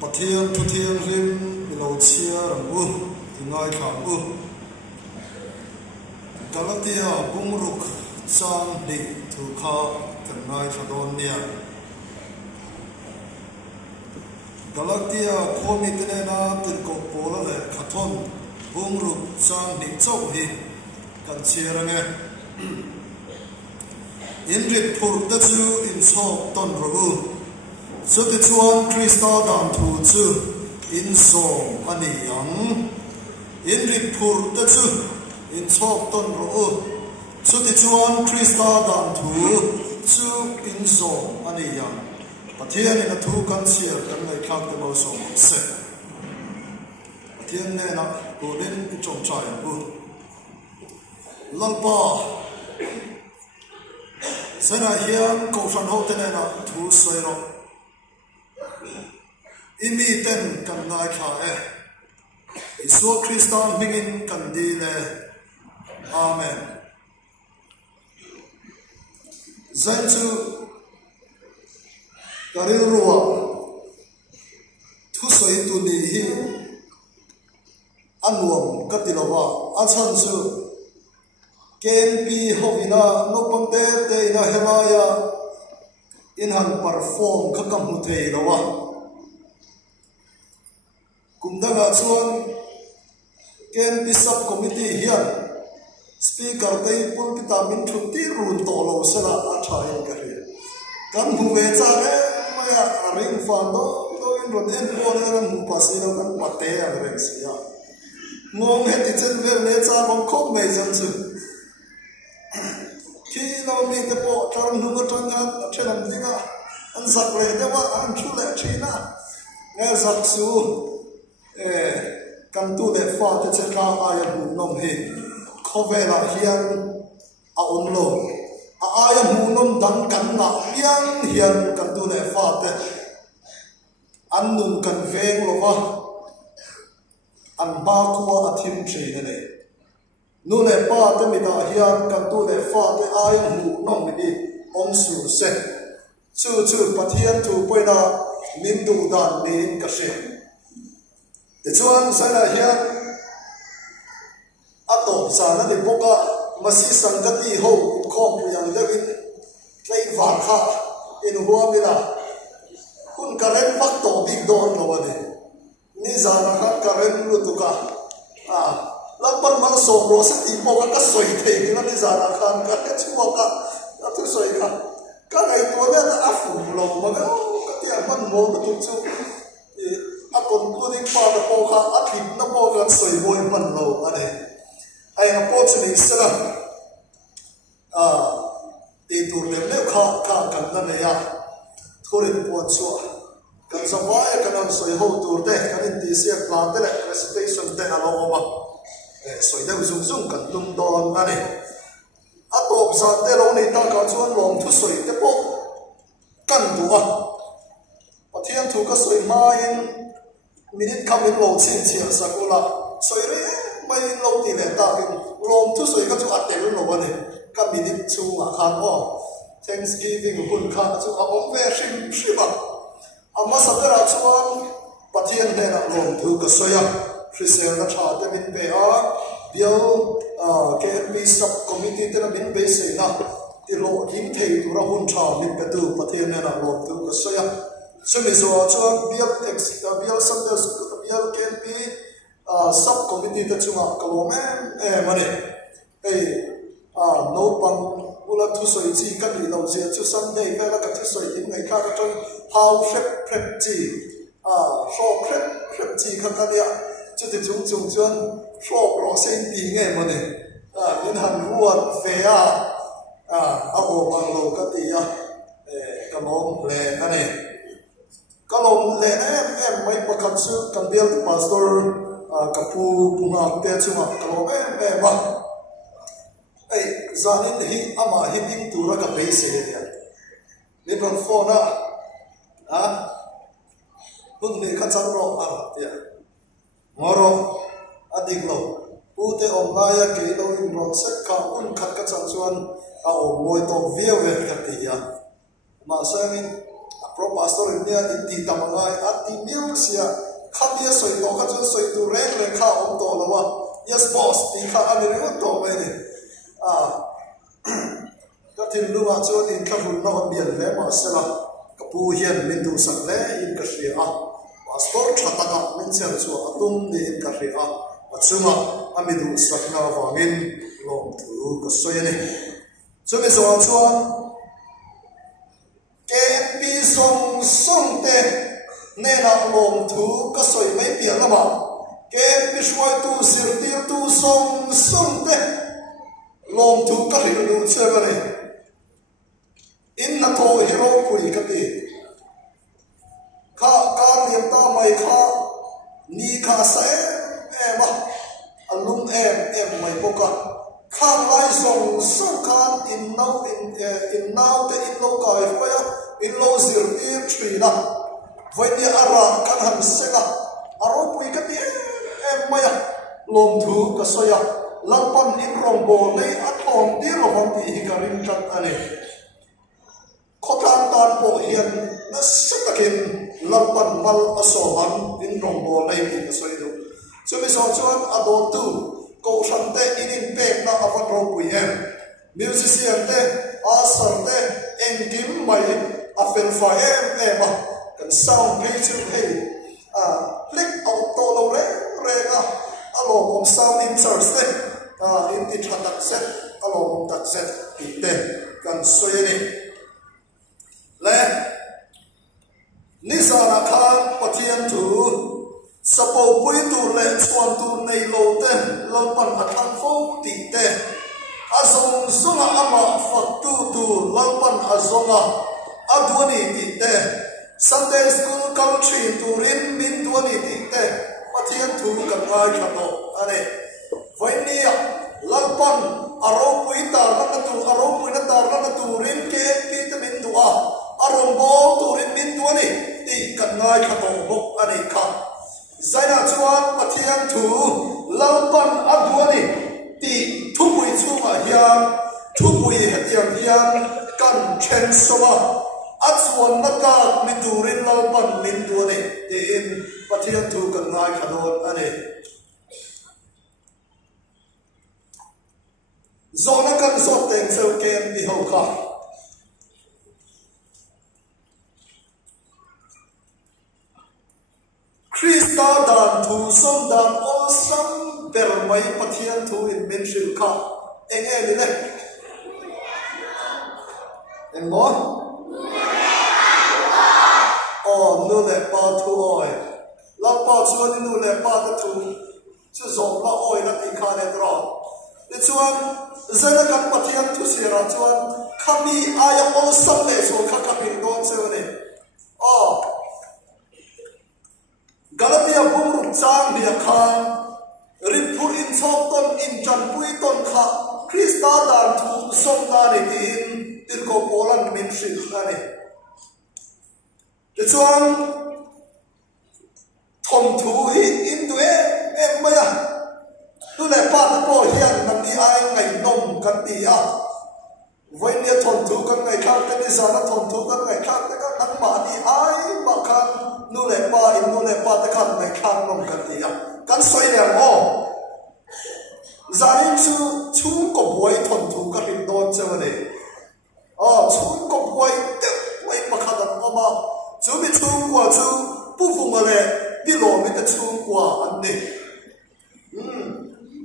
Pathiam Pathiam Rim Milochia Ramu Ingai Kamu Galatia Bungruk Sang Di Tukha Kangai Chadonia Galatia Komitinena Tilko Pola Katon Bungruk Sang Di Chokhi Kanchirange Indrit Purtatu in Chok Ton Rabu so the chuan Krista dan thu chu in so ani yang in ripur ta chu in chok ton ro so the chuan Krista dan thu chu in so ani yang pathian in thu kan sia kan nei khak te mo so se pathian ne na ko den chom chai bu lalpa sana hiam ko san ho te na thu soi ro imi ten kan ngai kha Isu Kristan mingin kan dile amen zanchu karil ruwa thu soi tu ni hi anwam katilawa achan chu kenpi hovina nopam te ina helaya inhan perform khakam hu thei lawa kumdaga chuan ken bisop committee hian speaker tei pulpita min thuti run to lo sala a thai ka ri kan hu ve cha le maya ring fan do in ron en ko le ran hu pasi lo kan pate a re sia ngong he ti chen ve le cha bong khop me jan chu ki lo mi te po taron hu ko tanga thelam dinga an zak le de wa an thu le thina nge zak su kan tu le fa te cheka aya bu nom he khovela hian a onlo a aya bu nom dang kan na hian kan tu le fa te an nun kan veng lo wa an ba ko a thim thei ne nu le pa te mi da hian kan tu le fa te aya bu nom ni om su se chu pathian tu poina min du dan min ka se the chuan sana hian atop sana ni boka masi sangati ho khom yang devin tlai va kha in huwa mila kun karen vak to big don lo wale ni zana kha karen lu tuka lapar man so ro sa ti boka ka soi the ni zana khan ka chuwa ka atu soi ka ngai to na afu lo ma ka ti man mo tu chu a kon tu ding pa da po kha a thip na po kan soi boy man lo ane ai na po chini sala ti tur le le kha kan na ne ya thorin po chu kan sa wa kan on soi ho tur de kan in ti sia plan de le presentation de na lo ma soi de zum kan tum don ane a top sa de lo ni ta ka chuan long thu soi te po kan du a pathian thu ka soi main minute coming low chin chia sakula soi re mai low ti le ta bin lom thu soi ka chu atel lo ane ka minute chu a khan o thanksgiving hun kha chu a om ve shim ba amma sabera chuan pathian ne na lom thu ka soya krisel na tha te min be a bial KMP sub committee te na min be se na ti lo kim thei tu ra hun tha min pe tu pathian ne na lom thu ka soya so me so chuan bial sunday bial KMP sub committee te chunga kalome mane no pam ula thu soi chi kan ni lo je chu sunday ve la ka thu soi in ngai kha ka ton how prep chi so prep chi kha ka dia chu ti chung chuan so ro sen ti nge mane in han ruat ve a o bang lo ka ti ya ka mong le ane kalom le em mai pakhat chu kan bial pastor kapu punga te chunga kalom ba zanin hi ama hi ding tura ka pe se dia le kon phone hun ne kha chang ro dia ngoro adik lo ute omaya ke lo in ro set ka un khat ka chang chuan a o moi to via ve ka ti ya mà sang in pro pastor in nia in ti tamangai ati mil sia khamia soi to kha chu soi tu reng le kha om to lawa yes boss ti kha ani ru to me ni ka tin lu ma chu in kha hun no bian le ma sala ka pu hian min du sak le in ka ria pastor thataka min cher chu atum ni in ka ria achuma amidu sak na wangin lom thu ka soi ni chumi zo chuan KMP song te nena lom thu ka soi mai pian lama KMP shwai tu sir tir tu song te lom thu ka ri du chevare in na tho hero pui ka ti kha ka niam ta mai kha ni kha sa ema alum em mai boka khan lai song khan in now te in lo kai khoya in lo zir tir three na vai ni ara kan han sela aro pui ka ti em maya lom thu ka soya lampan in rong bo nei atom ti lo hom ti hikarin tat ane khotan tan po hian na satakin lampan mal asohan in rong bo nei ti ka soi do chumi so chuan adon tu ko sante in pek na avan ro pui em musician te asar te engim mai afel fa em kan sound page hey click out to lo re ga alo kom sound in church te in ti thatak set alo tak set te kan soyeni le nisana khan pathian tu sapo pui tu le chuan tu nei lo te lo pan athang fo ti te azong sunga ama faktu tu lo pan azonga adwani ti te Sunday school country turin min dwani ti te pathian tu kan ngai thano ane voinia lalpan aro pui ta na tu rin ke pi te min duwa arom bo turin min dwani ti kan ngai thano bok ane kha zaina chuan pathian thu lalpan adwani ti thupui chunga hian thupui hetiam hian kan chen soma achuan naka miturin lalpan min dwani ti in pathian thu kan ngai khadon ane zona kan zot teng cheu ken bi ho kha Krista dan thu som dan ol sam ber mai pathian thu in men shil kha enge ni le en mo nu le pa thu oi la pa chuan nu le pa ta thu chu zom la oi na ti kha ne tro le chuan zana kan pathian thu sira chuan khami aya ol sam le so kha ka pin don cheu ne Galatia bumru chang dia khan ripur in chok ton in chan pui ton kha Krista dan thu som na ni tin tir ko polan min shil ani le chuan thom thu hi in tu em maya tu le pa ta po hian nam ni ai ngai nom kan ti a voi nia thom thu kan ngai khak kan ni sana thom thu kan ngai khak ta kan nang ma ni ai ma khan nu le pa ta kan ngai khak nom kan ti a kan soi le mo zarin chu ko boy thom thu ka rin don chawale chu ko boy te boy ma kha dan ma chu mi chu kwa chu pu fu ma le pi lo mi ta chu kwa an ni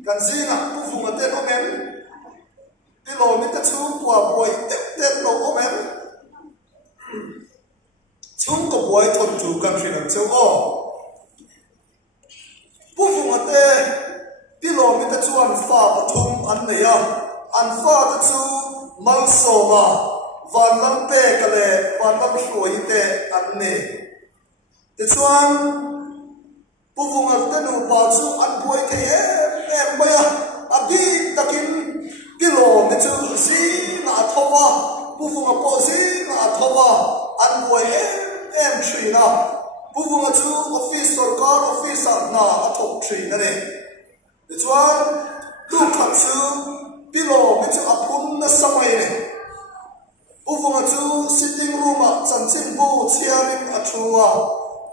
kan zina pu fu ma te no men pi lo mi ta chu kwa boy te lo o men chu ko boy thom thu kan rin an chu pu fu ma te pi lo mi ta chu an fa pathum an ne ya an fa ta chu mal so ma van lam pe ka le van lam shroi te an ne te chuan pu fu ma te nu pa chu an boy the em maya abi takin pi lo mi chu si na thowa pu fu ma po si na thowa an boy em three na pu fu ma chu office sarkar office na athok three na ne te chuan tu kha chu pi lo mi chu apun na samai ne pu fu ma chu sitting room tua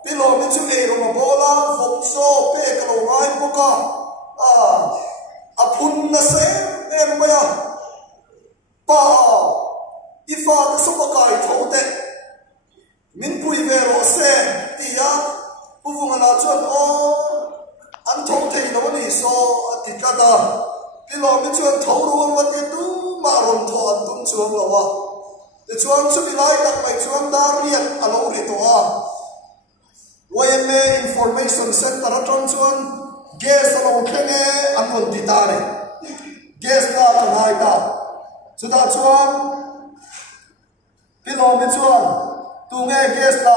pilo mi chu e ro ma bola fok so pe ka lo ngai poka a phun na se em maya pa ifa ka so ka kai thote min pui ve ro se tia uvunga na chuan o an thong thei no ni so atikada pilo mi chuan thoru ma te tu ma ron tho an tum chuang lawa te chuan chu bi lai tak mai chuan dar riat alo ri to a YMA information center atron chuan gas alo khenge an on ditare gas na ngai ta chuda chuan pilo mi chuan tu nge gas ta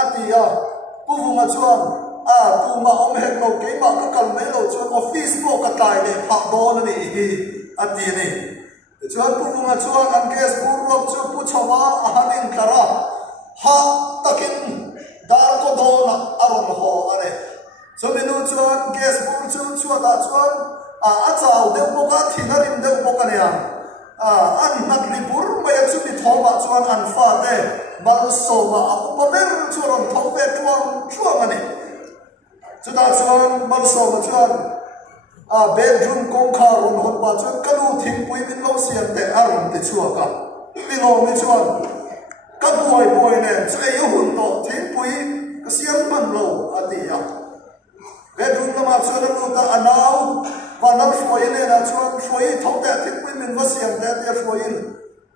atia puvunga chuan tu ma om hek lo ke ma ka kal me lo chuan office mo ka tai le phak don ni hi ati ni chuan puvunga chuan an gas bur rok chu pu chawa a hanin kara ha takin dar ko do na aron ho ane so menu chuan gas bur chu chuan da chuan a chau de mo ka thinarim de mo ka ne an nak ri bur mai chu bi thoma chuan an fa de bal so ma a ma ber chuan thong ve chuang ane chuda chuan bal so ma chuan bedroom kong kha ron hot ba chuan kalu thing pui min lo siam te aron te chuaka pilo mi chuan ka boy ne chei hun to thing pui ka siam man lo atia bedroom ma chuan lu ta anau và nó phơi này là chuan phơi thấu đẹp thì quý mình có xiêm đẹp thì phơi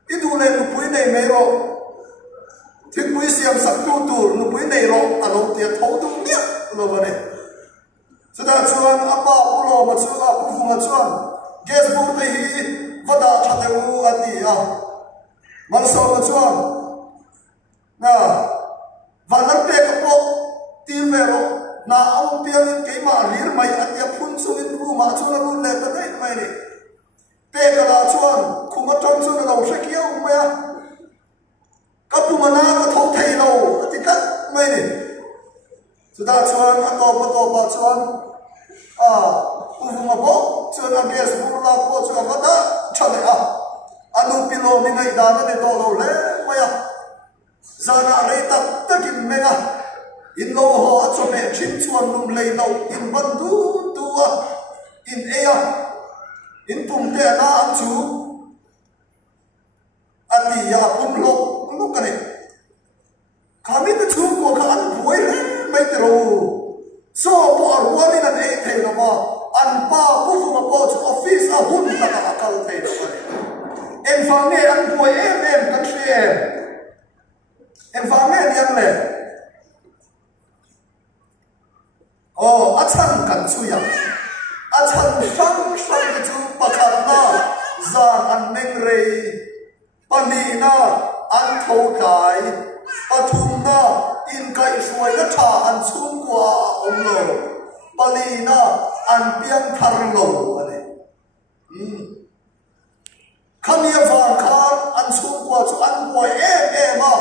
ít tu lên lúc quý này mấy rồi thì quý xiêm sắc tu lúc quý này rồi lúc thì thấu tu nhé là vậy cho nên chuan apa ulo mà chuan ufu mà chuan gas bur thì vắt đã chặt được anh đi mà sao mà chuan na và nó bé cái bộ tim về rồi na ông piang cái mà lir mai anh ya phun xuống in ru mà chuan ru le ta đấy mai này bé cái là chuan không có trong chuan là sẽ kéo mai các tu mà na cái thấu thầy đâu thì cắt mai này chúng ta chuan ăn to ba chuan tu mà bố chuan ăn gas bur la bố chuan vắt đã chặt đấy anu pilo mi ngai da na ne to lo le mai zana rei tak takin menga in lo ho cho mẹ chim chuan lum lei lo in ban du tua in ea in pum te na an chu ani ya pum lo lu ka ne kami te chu ko ka an buai le mai te ro so po arwa ni nan e the lo ma an pa pu fu ma po chu office a hun ta ka kal the lo ka ne en fa me an buai em kan she en fa me yang le achang kan chu ya achang sang cái chu pakhat na zan an meng rei pani na an tho kai pathum na in kai suai na tha an chung kwa om lo pali na an piang thar lo ane khamia van khan an chung kwa chu an boy ma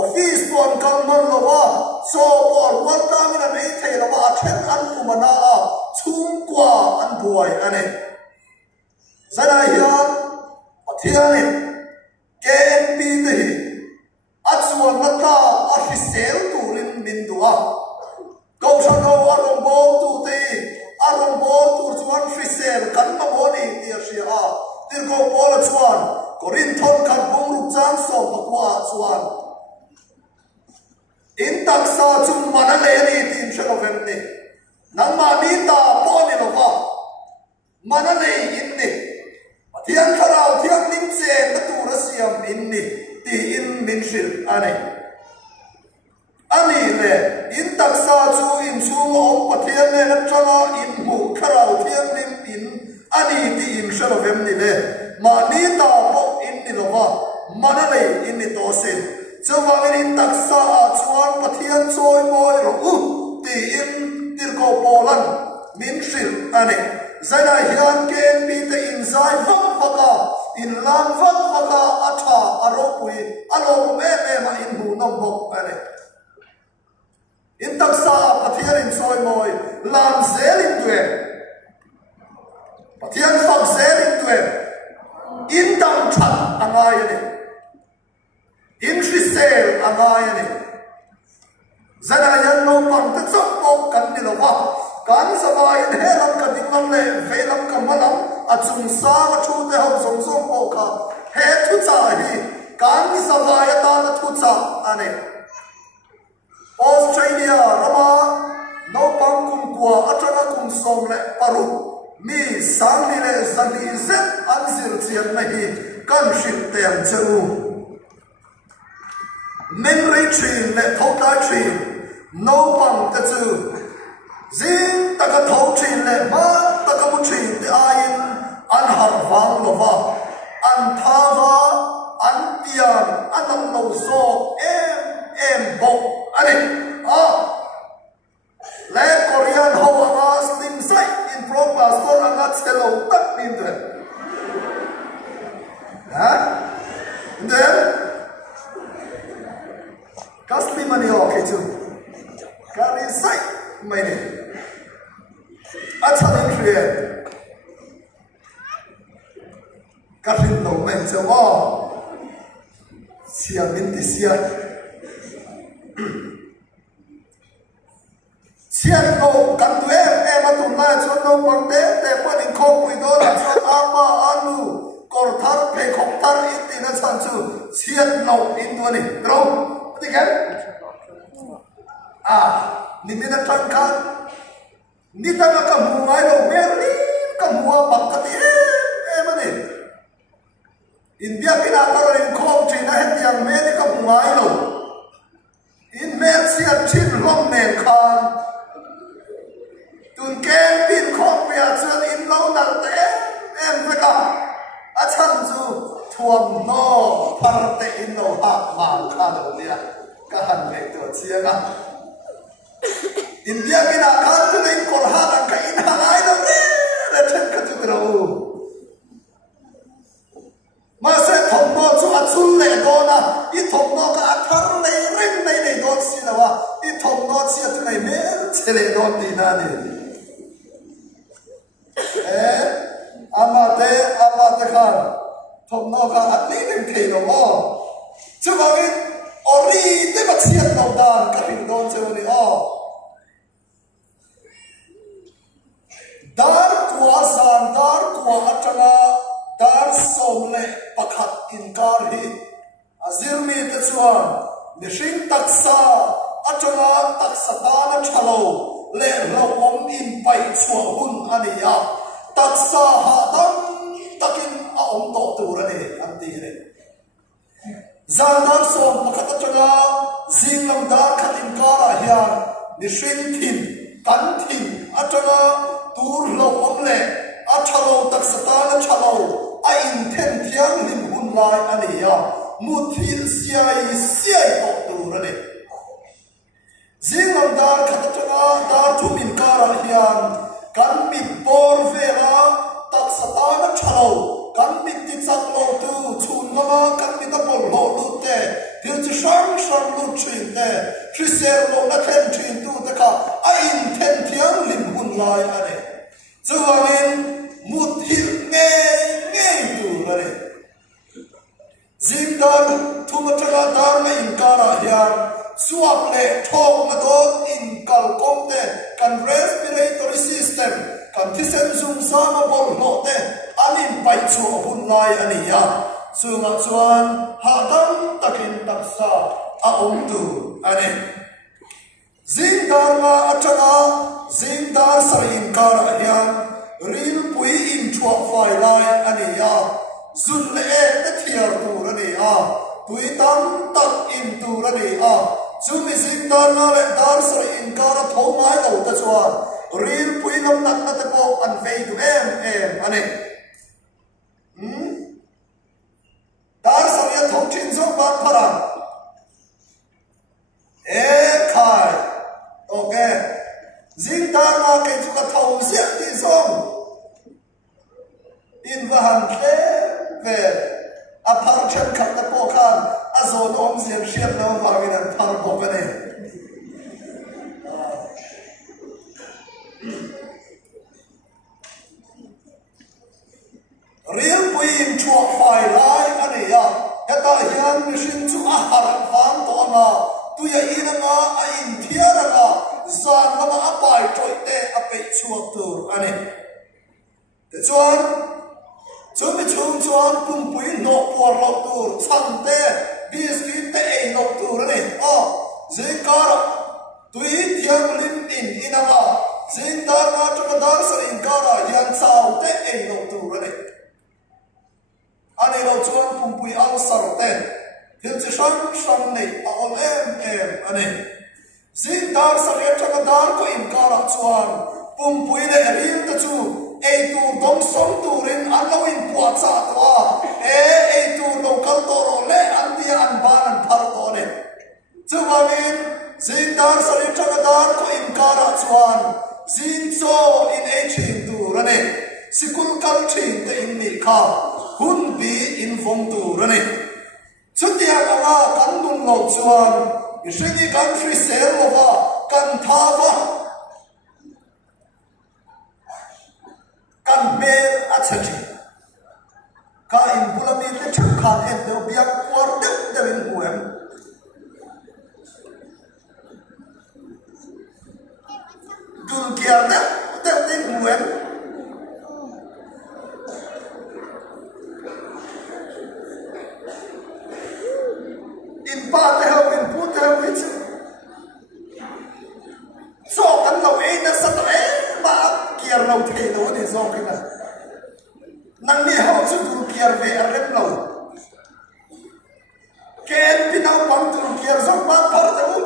office pon kang man lo wa so por wat ta min an ei thei lo wa then an kumana chung kwa an buai ane zana hian athiani KNP te hi achuan na ta a hisel turin min duwa ko thano aron bo tu te aron bo tu chuan hisel kan ma mo ni ti ria tir ko bola chuan korin thon kan bong ru chang so pakwa chuan in taksa chung mana le ni tin shalo vem ni nang ma ni ta po ni lo wa mana le in ni thian kharau thian ning che na tu ra siam in ni ti in min shil ane ani le in taksa chu in chung om pathian ne na chala in mu kharau thian nim in ani ti in shalo vem ni le ma ni ta po in ni lo wa mana le in ni to sen so wangin in taksa chuan pathian choi moi ro ti in tir ko polan min shil ane zana hian KNP te in zai vaka in lam vaka atha aropui alo me ma in hu nom bok ane in taksa pathian in choi moi lam zel in tue pathian fak zel in tue in dam that angai ane in Israel angayani zana yan no pang te chok po kan ni lo wa kan sa vai he lam ka ding lam le ve lam ka malam a chung sa ma thu te ho song song po kha he thu cha hi kan sa vai ta na thu cha ane Australia rama no pang kum kwa atana kum som le paru mi sang ni le zani zet an zir chian na hi kan ship tem cheu men rei thin le thok lai thin no pang te chu zin ta ka thok thin le ma ta ka mu thin te ain an har wang lo wa an tha wa an tian an nam no so em bo ani le Korean ho anga slim sai in pro pastor anga chelo tak min de ha then kasli mani o ke chu kari sai mai ne acha din khrie karin no men chawa sia min ti sia Sian lo kan tu em atum na chon no bang te pa din khok pui do la chon ama anu kor thar pe khok tar iti na chan chu sian lo in tu ni tro ti kan ni mina than kan ni ta ka mu ngai lo mer ni ka mu bak ka ti em ani India pina tar in khok chi na het yang me ni ka mu ngai lo in mer sian chin rom ne khan Tun ken pin khop pia chuan in lo nal te em ve ka a chan chu thuam no par te in lo ha ma kha lo lia ka han ve to chianga India kina kha tu in kor ha kan ka in ha ai lo re chen ka tu tro ma se thom no chu a chul le do na I thom no ka a thar le reng nei nei do si la wa I thom no chi a tu nei me chele do ti na ni amate khan thom no ka atli nen thei lo mo chu ba in ori te ba chiat lo dan ka rin don che ni dar kwa san dar kwa atanga dar som le pakhat in kar hi azir mi te chuan mishing taksa atanga taksa ta na thalo le lo om in pai chua hun ania taksa ha dam takin a om to tu ra ne an ti re zandar som pakhat atanga zinglam dar khatin kara hian ni shin thin kan thin atanga tur lo om le a thalo taksa ta na thalo a in then thiang lim hun lai ania mu thil siai to tu ra ne Zingam dar khatachanga dar thumin kara hian kan mit bor vela tak satana thalo kan mit ti chak lo tu chun mama kan mit bol lo lu te thil chi shang lu chin te thriser lo na then chin tu ta ka a in then thiang lim hun lai ane chuanin mut hil nge tu ane zingdar thumachanga dar na in kara hian Suap le thok na don in kalkom te kan respiratory system kan tisen zum sama bol no te anin pai chu hun lai ania sunga chuan ha dam takin taksa a om tu ane zingdar ma atanga zingdar sarin kar hian ril pui in chua fai lai ania zun le te thiar tu ania tui tam tak in tu ania Zumi zingdar na le dar sa in kara thau mai lo ta chuan ril pui lam nak na te po an vei tu em ane dar sa ya thau chin zo ban phara khai okay zingdar na ke chu ka thau sia ti zong in vahan te ve a par chen khat ta po khan azon om ziam shiam na wangin an par bo bane ya ina nga a in thiara nga zan lama apai troi te ape chuak tur ani te chuan chumi chung chuan pumpui no por lo tur chang te biscuit te ei no tur ani zikara tui thiam lim in ina nga zindar na chakadar sa in kara yan chau te ei no tur ani lo chuan pumpui al sar te Hil chi shang nei a om em ani zindar sa re chakadar ko in kara chuan pumpui le ril ta chu ei tur dong som turin an lo in puwa cha towa ei tur lo kal to ro le an tia an ban an phar to ne chuwanin zindar sa re chakadar ko in kara chuan zin cho in ei thin tur ani sikul kal thin te in ni kha hun bi in vong tur ani Chutia kama kan nun lo chuan ishingi country sale lova kan thava kan mel achachi ka in bulami te chukhan em do biak por de in huem dul kiar de in huem in ba te ho in pu te ho which so kan lo e na sa tre ba kiar lo the lo ni so kina nang ni ho chu du kiar ve rem lo ken pinau pang tu kiar so ba par te u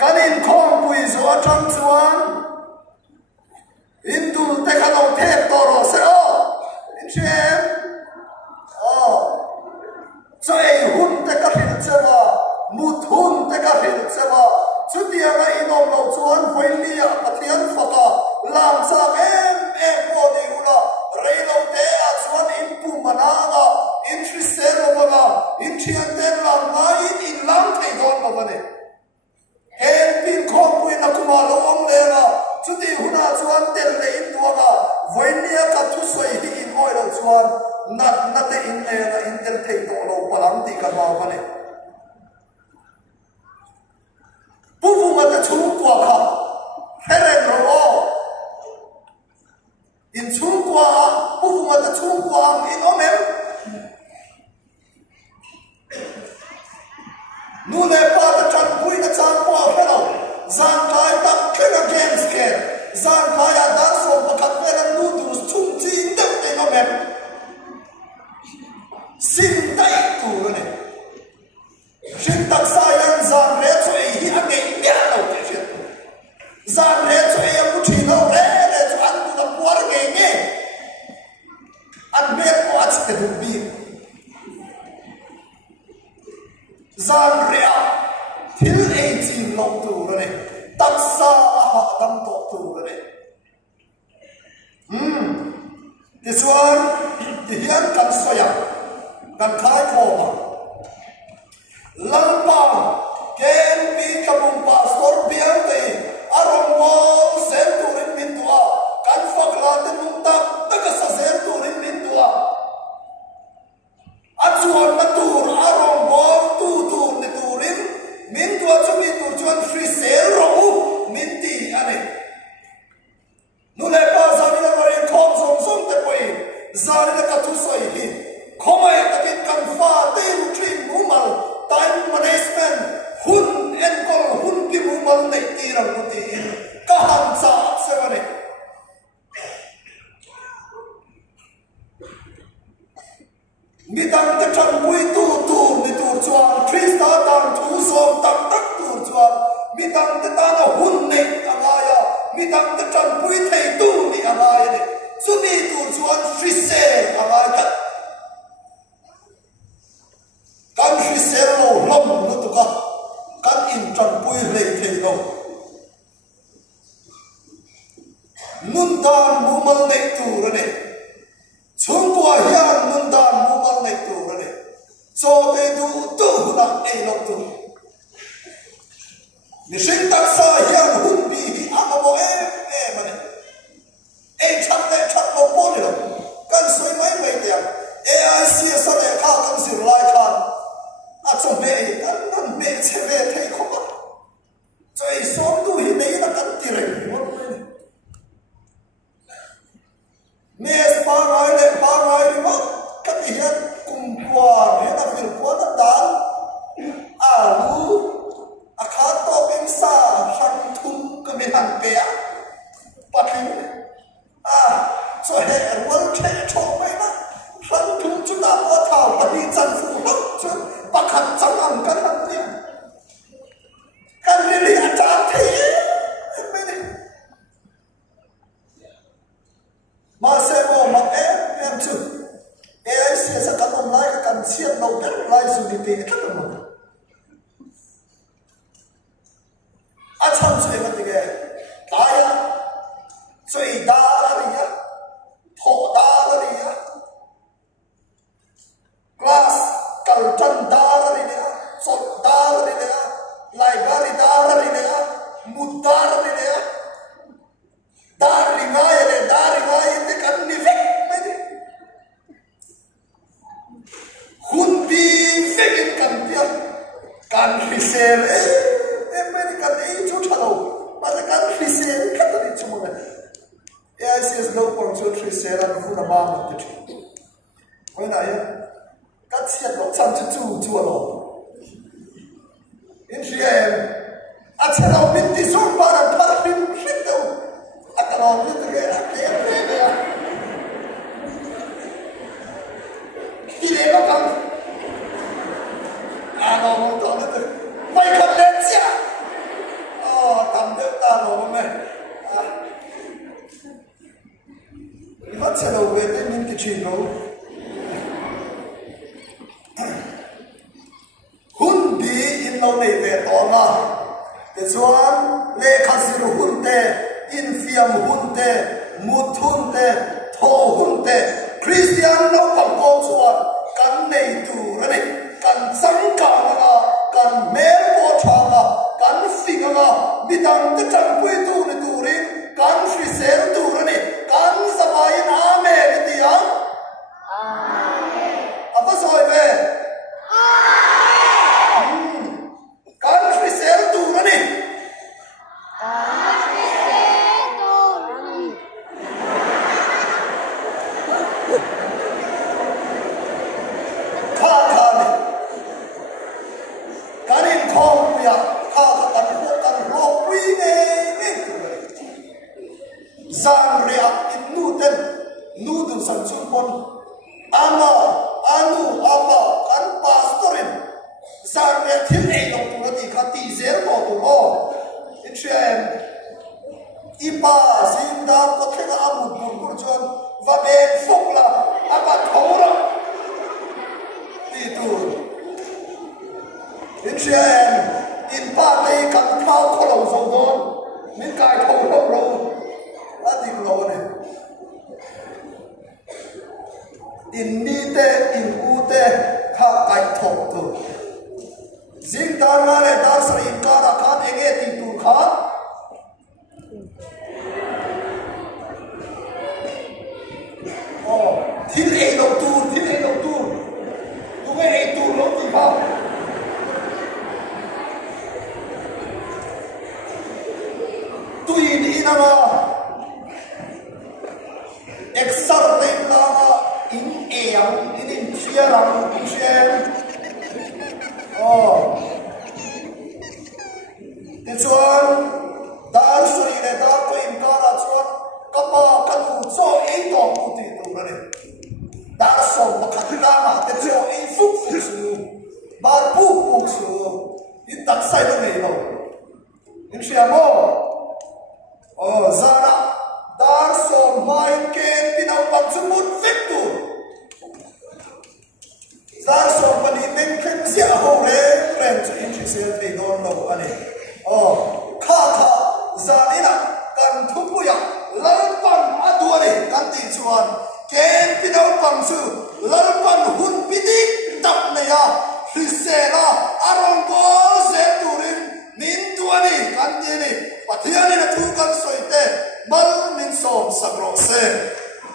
kan in khong pui zo chang chuan Indul te kalau te toro se in chem so hun te ka hil chewa mut hun te ka hil chewa chutia ga inom lo chuan voilia pathian faka lam sa em ko di ula reilo te a chuan in pu mananga in trisero bana in thian te lam nai in lam thei don ma bane hen pin khom pui na kuma lo ong le la chuti huna chuan tel le in tuanga voinia ka thu soi hi in oil chuan nat te in le na in tel thei to lo palam ti ka ma bane pufu ma ta chu kwa kha heren ro in chu kwa pufu ma ta chu kwa in omem nu le pa ta chan pui na chan kwa hello zan kai tak kena games ke zan kai a dar so pakat pena noodles chung chi de te no mem sin dai tu ne shin tak sa yan zan re cho e hi age mya no te shin zan re cho e mu thi no re cho an tu na por ge nge an be ko at te du bi zan re thil e chi lo tu ne taksa ha dam to tu ne this one the hian kan soya kan khai kho ma lampang ken pi kabum pastor biang te arong mo sem tu rin min tua kan fakla te mum ta ka sa sem tu rin min tua achuan na tur arong mo tu ni turin min tua chumi tur chuan free sale ro min ti ane nu le pa zani na mari khom som te poi zani na ka thu soi hi khomai takin kan fa te ru trin mumal time management hun en kol hun ki mumal nei ti rang nu ti in ka han sa se wane mi dang te chan pui tu ni tur chuan 3 star dang thu som tak tur chuan mi dang te ta na hun nei angaya mi dang te chan pui thei tu ni angaya ne su mi tur chuan free sale angaya kan free sale lo lom nu tu ka kan in chan pui lei thei lo nun dan mu mal nei tur ne chung kwa hian nun dan mu mal nei tur ne so te du na ei lo tu ni shin tak sa hian hun bi hi amamo em ane ei này các chiếc lỗ chăm chú chua lỗ in khi em chắc là mình đi xuống ba lần phát phim khít đâu cái đó mình tự nhiên cái này đi đến nó cầm nó không tao nữa từ mày cầm lên chứ cầm được ta rồi mày phát sẽ đầu về đến những cái chuyện đó hun bị in lâu này về to mà để cho lê khắc sĩ hun tê in phiam hun tê mút hun tê thô hun tê Christian nó cầm câu cho căn này tù ra này căn sáng cả là căn mẹ bộ trà là căn phi là bị tăng tất cả quê tù này tù đi căn phi xe tù ra này căn sa bài na mẹ cái gì á apa rồi về căn phi xe tù ra này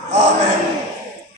Amen.